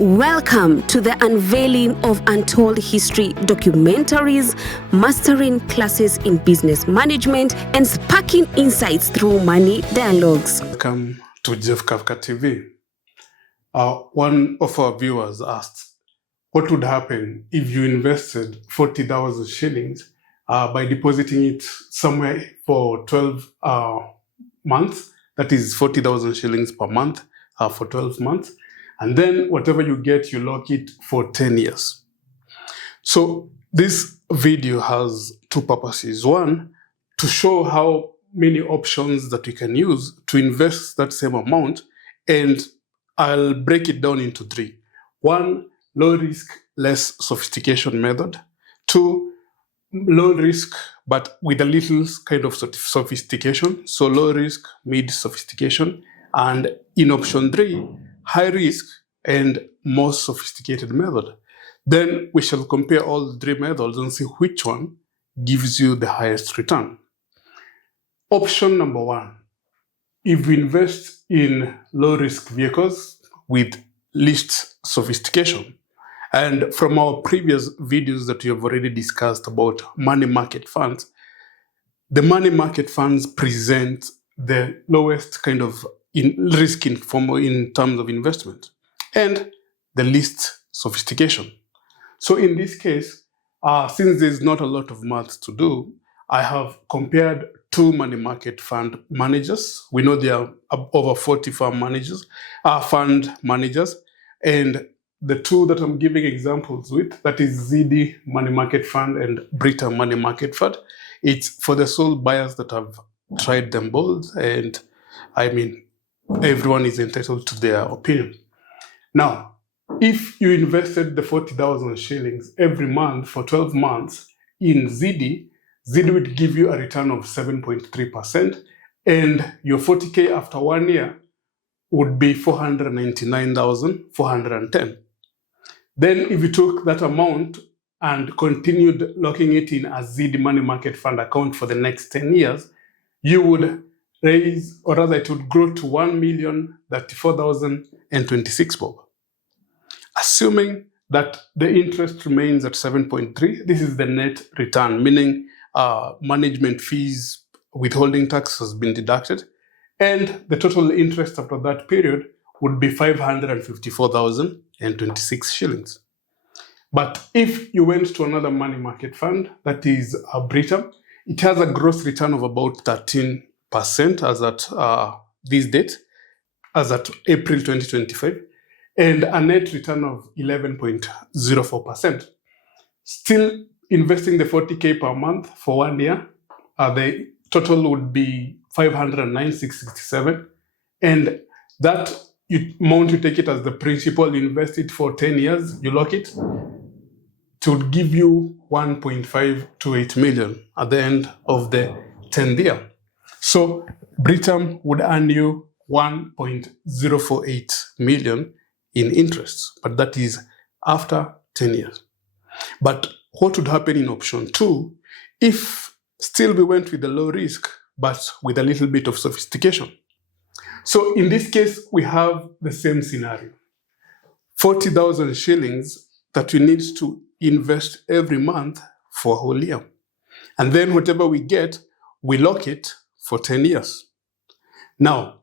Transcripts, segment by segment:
Welcome to the unveiling of untold history documentaries, mastering classes in business management, and sparking insights through money dialogues. Welcome to Jeff Kafka TV. One of our viewers asked, what would happen if you invested 40,000 shillings by depositing it somewhere for 12 months? That is 40,000 shillings per month for 12 months. And then whatever you get, you lock it for 10 years. So this video has two purposes. One, to show how many options that we can use to invest that same amount. And I'll break it down into three. One, low risk, less sophistication method. Two, low risk, but with a little kind of sophistication. So low risk, mid sophistication. And in option three, high risk and more sophisticated method. Then we shall compare all three methods and see which one gives you the highest return. Option number one, if we invest in low risk vehicles with least sophistication. And from our previous videos that we have already discussed about money market funds, the money market funds present the lowest kind of risk in terms of investment and the least sophistication. So in this case, since there's not a lot of math to do, I have compared two money market fund managers. We know there are over 40 fund managers, and the two that I'm giving examples with, that is ZD Money Market Fund and Britam Money Market Fund. It's for the sole buyers that have tried them both, and I mean, everyone is entitled to their opinion. Now, if you invested the 40,000 shillings every month for 12 months in ZD would give you a return of 7.3%, and your 40K after 1 year would be 499,410. Then if you took that amount and continued locking it in a ZD Money Market Fund account for the next 10 years, you would raise, or rather it would grow to 1,034,026 bob. Assuming that the interest remains at 7.3, this is the net return, meaning management fees, withholding tax has been deducted, and the total interest after that period would be 554,026 shillings. But if you went to another money market fund, that is a Britam, it has a gross return of about 13% as at this date, as at April 2025, and a net return of 11.04%. Still investing the 40K per month for 1 year, the total would be 509,667, and that amount, you take it as the principal, invest it for 10 years, you lock it, it would give you 1.528 million at the end of the 10th year. So Britam would earn you 1.048 million in interest, but that is after 10 years. But what would happen in option two if still we went with the low risk, but with a little bit of sophistication? So in this case, we have the same scenario. 40,000 shillings that we need to invest every month for a whole year. And then whatever we get, we lock it for 10 years. Now,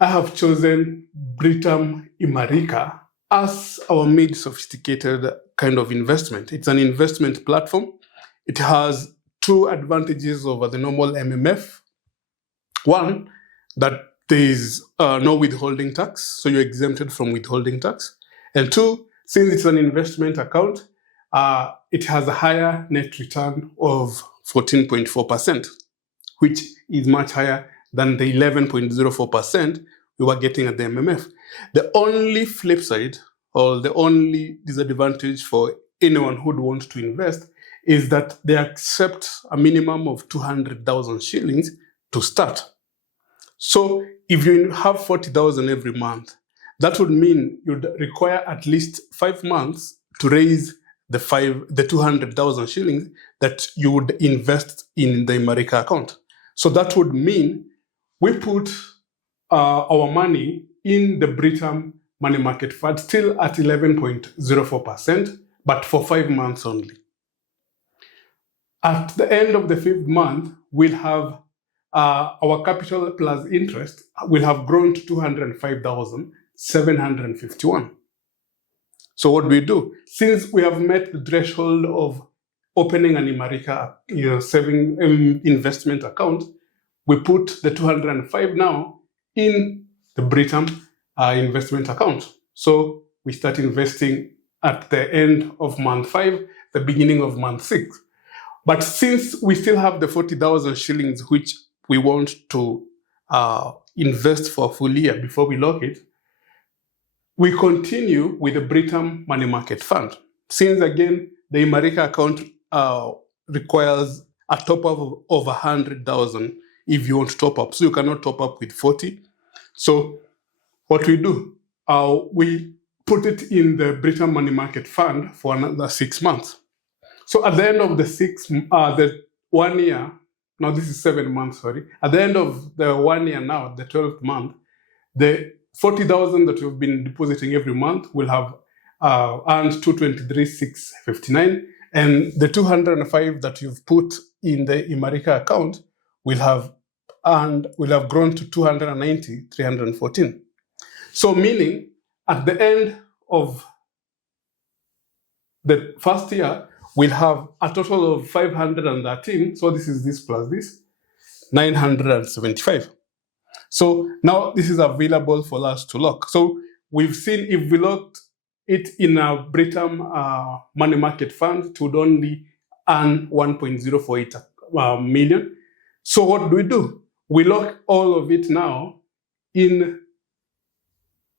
I have chosen Britam Imarika as our mid-sophisticated kind of investment. It's an investment platform. It has two advantages over the normal MMF. One, that there is no withholding tax, so you're exempted from withholding tax. And two, since it's an investment account, it has a higher net return of 14.4%, which is much higher than the 11.04% we were getting at the MMF. The only flip side, or the only disadvantage for anyone who would want to invest, is that they accept a minimum of 200,000 shillings to start. So if you have 40,000 every month, that would mean you'd require at least 5 months to raise the 200,000 shillings that you would invest in the Imarika account. So that would mean we put our money in the Britam money market fund, still at 11.04%, but for 5 months only. At the end of the 5th month, we'll have our capital plus interest will have grown to 205,751. So what do? Since we have met the threshold of opening an Imarika saving investment account, we put the 205 now in the Britam investment account. So we start investing at the end of month 5, the beginning of month 6. But since we still have the 40,000 shillings, which we want to invest for a full year before we lock it, we continue with the Britam Money Market Fund. Since again, the Imarika account requires a top-up of 100,000 if you want to top up. So you cannot top up with 40. So what we do, we put it in the Britam Money Market Fund for another 6 months. So at the end of the 1 year, now this is 7 months, sorry. At the end of the 1 year now, the 12th month, the 40,000 that you've been depositing every month will have earned 223,659, and the 205 that you've put in the Imarika account will have grown to 290,314. So meaning at the end of the first year, we'll have a total of 513. So this is this plus this, 975. So now this is available for us to lock. So we've seen if we locked it in a Britam money market fund, it would only earn 1.048 million. So what do? We lock all of it now in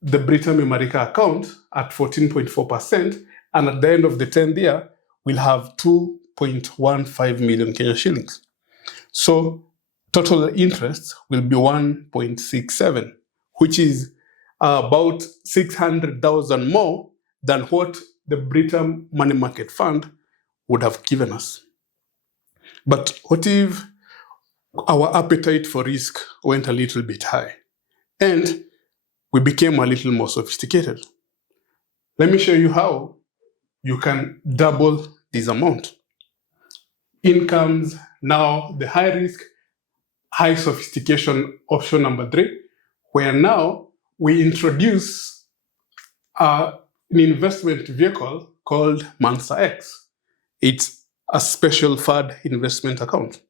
the Britam Imarika account at 14.4%, and at the end of the 10th year, we'll have 2.15 million Kenya shillings. So total interest will be 1.67, which is about 600,000 more than what the Britam Money Market Fund would have given us. But what if our appetite for risk went a little bit high and we became a little more sophisticated? Let me show you how you can double this amount. In comes now the high risk, high sophistication option number 3, where now we introduce an investment vehicle called Mansa X. It's a special fund investment account.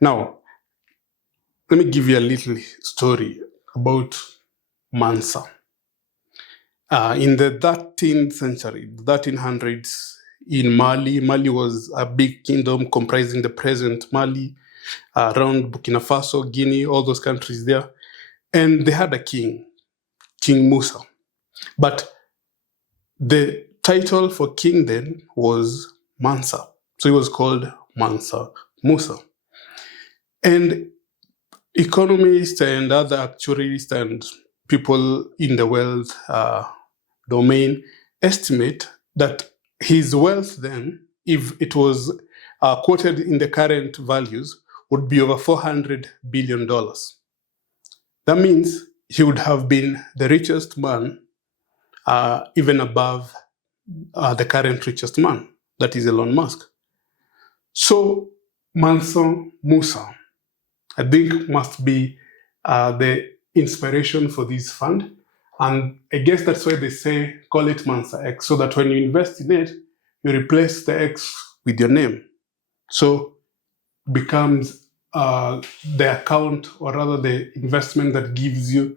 Now, let me give you a little story about Mansa. In the 13th century, 1300s, in Mali was a big kingdom comprising the present Mali, around Burkina Faso, Guinea, all those countries there. And they had a king, King Musa. But the title for king then was Mansa. So he was called Mansa Musa. And economists and other actuaries and people in the wealth domain estimate that his wealth then, if it was quoted in the current values, would be over $400 billion. That means he would have been the richest man, even above the current richest man, that is Elon Musk. So Mansa Musa, I think, must be the inspiration for this fund. And I guess that's why they say, call it Mansa X, so that when you invest in it, you replace the X with your name. So becomes the account, or rather the investment that gives you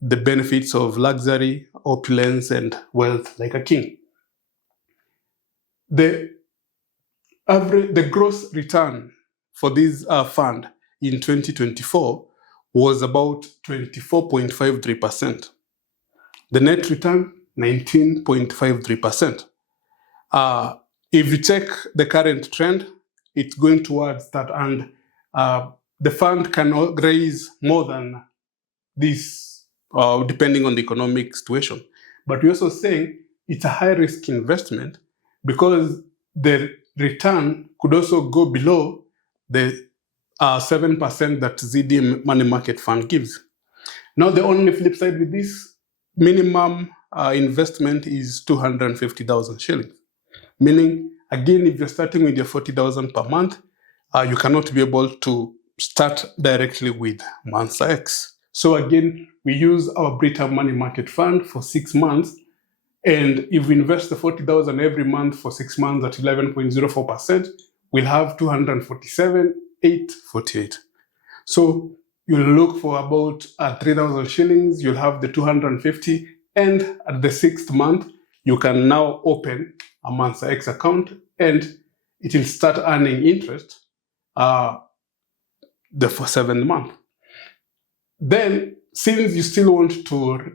the benefits of luxury, opulence, and wealth like a king. The gross return for this fund in 2024 was about 24.53%. The net return, 19.53%. If you check the current trend, it's going towards that, and the fund can raise more than this, depending on the economic situation. But we're also saying it's a high-risk investment because the return could also go below the 7% that ZD Money Market Fund gives. Now, the only flip side with this, minimum investment is 250,000 shillings. Meaning, again, if you're starting with your 40,000 per month, you cannot be able to start directly with Mansa X. So again, we use our Britam Money Market Fund for 6 months. And if we invest the 40,000 every month for 6 months at 11.04%, we'll have 247,848. So you'll look for about 3,000 shillings, you'll have the 250, and at the 6th month, you can now open a Mansa X account and it will start earning interest the 7th month. Then, since you still want to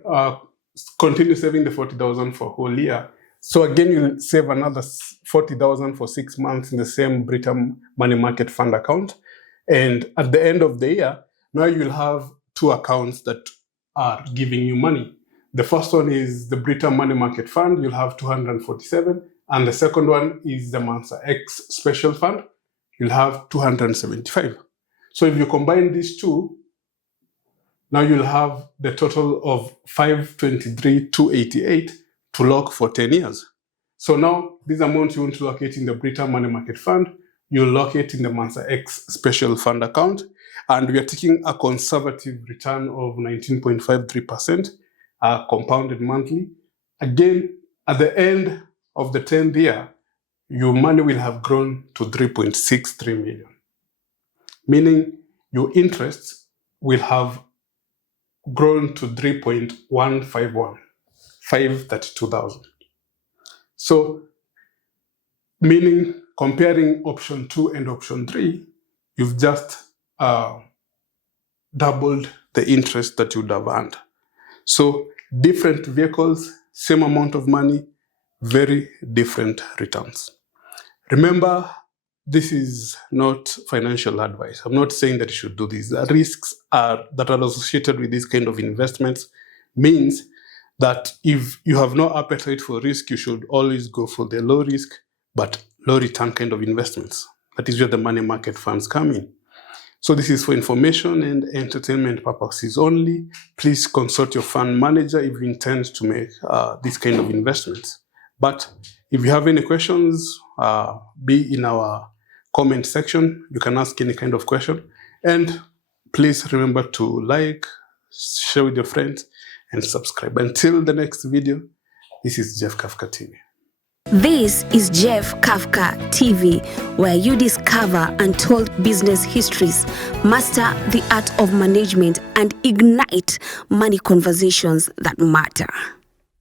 continue saving the 40,000 for a whole year, so again, you'll save another 40,000 for 6 months in the same Britam Money Market Fund account. And at the end of the year, now you'll have 2 accounts that are giving you money. The first one is the Britam Money Market Fund, you'll have 247. And the second one is the Mansa X Special Fund, you'll have 275. So if you combine these two, now you'll have the total of 523,288 to lock for 10 years. So now this amount you want to locate in the Britam Money Market Fund, you'll locate in the Mansa X Special Fund account, and we are taking a conservative return of 19.53%, compounded monthly. Again, at the end of the 10th year, your money will have grown to 3.63 million, meaning your interest will have grown to 3.151, 532,000. So, meaning comparing option 2 and option 3, you've just doubled the interest that you would have earned. So, different vehicles, same amount of money, very different returns. Remember, this is not financial advice. I'm not saying that you should do this. The risks that are associated with this kind of investments means that if you have no appetite for risk, you should always go for the low risk but low return kind of investments. That is where the money market funds come in. So this is for information and entertainment purposes only. Please consult your fund manager if you intend to make this kind of investments. But if you have any questions, be in our comment section. You can ask any kind of question. And please remember to like, share with your friends, and subscribe. Until the next video, this is Jeff Kafka TV. This is Jeff Kafka TV, where you discover untold business histories, master the art of management, and ignite money conversations that matter.